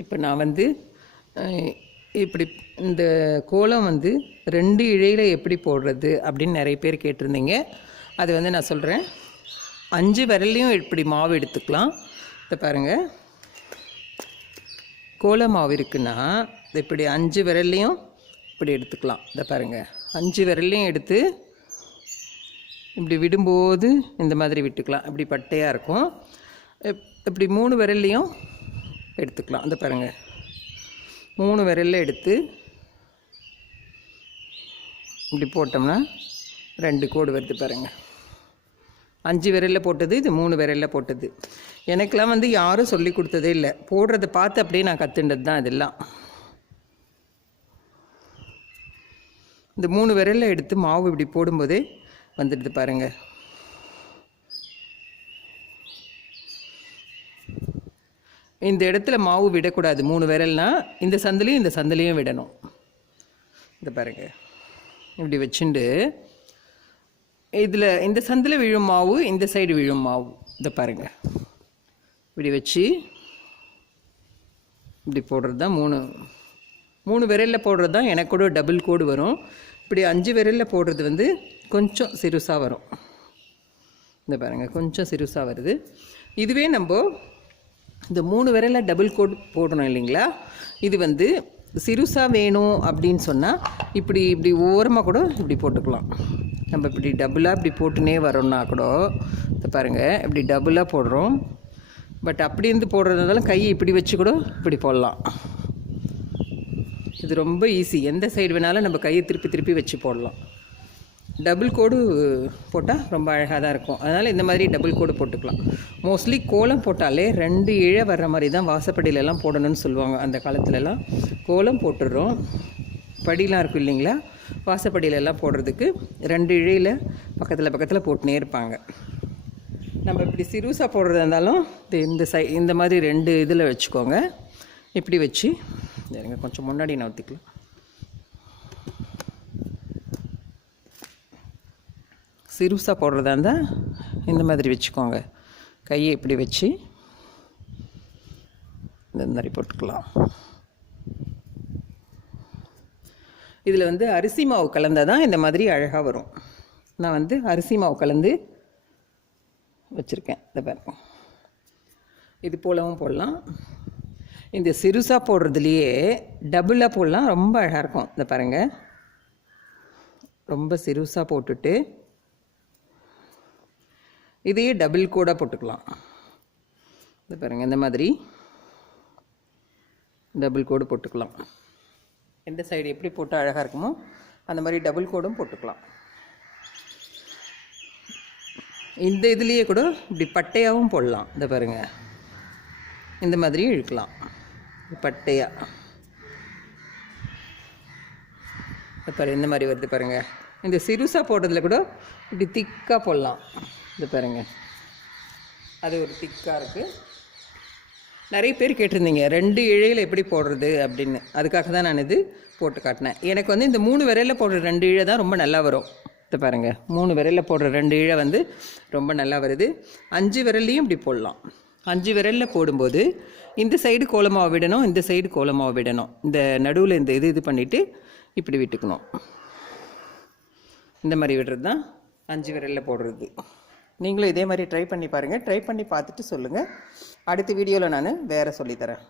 இப்போ நான் வந்து இப்படி இந்த கோலம் வந்து 2 இழையில் எப்படி போடுறது அப்படின்னு நிறைய பேர் கேட்டிருந்தீங்க. அது வந்து நான் சொல்கிறேன். 5 விரல்லையும் இப்படி மாவு எடுத்துக்கலாம். இதை பாருங்கள், கோல மாவு இருக்குன்னா இப்படி 5 விரல்லையும் இப்படி எடுத்துக்கலாம். இதை பாருங்கள், 5 விரல்லையும் எடுத்து இப்படி விடும்போது இந்த மாதிரி விட்டுக்கலாம். இப்படி பட்டையாக இருக்கும். இப்படி 3 விரல்லையும் எடுத்துக்கலாம். இந்த பாருங்கள், 3 விரலில் எடுத்து இப்படி போட்டோம்னா 2 கோடு வருது பாருங்கள். 5 விரலில் போட்டது, இது 3 விரலில் போட்டது. எனக்கெலாம் வந்து யாரும் சொல்லி கொடுத்ததே இல்லை. போடுறதை பார்த்து அப்படியே நான் கற்றுண்டது தான் இதெல்லாம். இந்த 3 விரலில் எடுத்து மாவு இப்படி போடும்போதே வந்துடுது பாருங்கள். இந்த இடத்துல மாவு விடக்கூடாது. 3 விரல்னால் இந்த சந்திலையும் விடணும். இந்த பாருங்கள், இப்படி வச்சுண்டு இதில் இந்த சந்தில் விழும் மாவு, இந்த சைடு விழும் மாவு. இதை பாருங்கள், இப்படி வச்சு இப்படி போடுறது தான் 3 விரலில் போடுறது தான் எனக்கு கூட டபுள் கோடு வரும். இப்படி 5 விரலில் போடுறது வந்து கொஞ்சம் சிறுசாக வரும். இந்த பாருங்கள், கொஞ்சம் சிறுசாக வருது. இதுவே நம்ம இந்த 3 விரலில் டபுள் கோட் போடணும் இல்லைங்களா? இது வந்து சிறுசாக வேணும் அப்படின்னு சொன்னால் இப்படி ஓரமாக கூட இப்படி போட்டுக்கலாம். நம்ம இப்படி டபுளாக இப்படி போட்டுனே வரோம்னா கூட இதை பாருங்கள், இப்படி டபுளாக போடுறோம். பட் அப்படி இருந்து போடுறதுனால கையை இப்படி வச்சு கூட இப்படி போடலாம். இது ரொம்ப ஈஸி. எந்த சைடு வேணாலும் நம்ம கையை திருப்பி வச்சு போடலாம். டபுள் கோடு போட்டால் ரொம்ப அழகாக தான் இருக்கும். அதனால் இந்த மாதிரி டபுள் கோடு போட்டுக்கலாம். மோஸ்ட்லி கோலம் போட்டாலே 2 இழை வர்ற மாதிரி தான் வாசப்படியிலலாம் போடணும்னு சொல்லுவாங்க. அந்த காலத்துலலாம் கோலம் போட்டுடுறோம், படிலாம் இருக்கும் இல்லைங்களா, வாசப்படியிலலாம் போடுறதுக்கு 2 இழையில் பக்கத்தில் போட்டுனே இருப்பாங்க. நம்ம இப்படி சிறுசாக போடுறதா இருந்தாலும் இந்த மாதிரி 2 இதில் வச்சுக்கோங்க. இப்படி வச்சு கொஞ்சம் முன்னாடி நவுத்திக்கலாம். சிறுசாக போடுறதா இருந்தால் இந்த மாதிரி வச்சுக்கோங்க. கையை இப்படி வச்சு இந்த மாதிரி போட்டுக்கலாம். இதில் வந்து அரிசி மாவு கலந்தால் தான் இந்த மாதிரி அழகாக வரும். நான் வந்து அரிசி மாவு கலந்து வச்சுருக்கேன். இதை பாருங்க, இது போலவும் போடலாம். இந்த சிறுசாக போடுறதுலையே டபுளாக போடலாம், ரொம்ப அழகாக இருக்கும். இதை பாருங்கள், ரொம்ப சிறுசாக போட்டுட்டு இதையே டபுள் கோடாக போட்டுக்கலாம். இது பாருங்கள், இந்த மாதிரி டபுள் கோடு போட்டுக்கலாம். எந்த சைடு எப்படி போட்டால் அழகாக இருக்குமோ அந்த மாதிரி டபுள் கோடும் போட்டுக்கலாம். இந்த இதுலேயே கூட இப்படி பட்டையாகவும் போடலாம். இந்த பாருங்கள், இந்த மாதிரியும் இழுக்கலாம் பட்டையாக. பாரு, இந்த மாதிரி வருது பாருங்கள். இந்த சிறுசாக போடுறதுல கூட இப்படி திக்காக போடலாம். இது பாருங்கள், அது ஒரு திக்காக இருக்குது. நிறைய பேர் கேட்டிருந்தீங்க 2 இழையில் எப்படி போடுறது அப்படின்னு. அதுக்காக தான் நான் இது போட்டு காட்டினேன். எனக்கு வந்து இந்த 3 விரலில் போடுற 2 இழை தான் ரொம்ப நல்லா வரும். இது பாருங்கள், 3 விரலில் போடுற 2 இழை வந்து ரொம்ப நல்லா வருது. 5 விரல்லையும் இப்படி போடலாம். 5 விரலில் போடும்போது இந்த சைடு கோலமாவை விடணும், இந்த சைடு கோலமாவை விடணும். இந்த நடுவில் இந்த இது பண்ணிவிட்டு இப்படி விட்டுக்கணும். இந்த மாதிரி விடுறது தான் 5 விரலில் போடுறது. நீங்களும் இதே மாதிரி ட்ரை பண்ணி பாருங்கள். ட்ரை பண்ணி பார்த்துட்டு சொல்லுங்கள். அடுத்த வீடியோவில் நான் வேறு சொல்லித்தரேன்.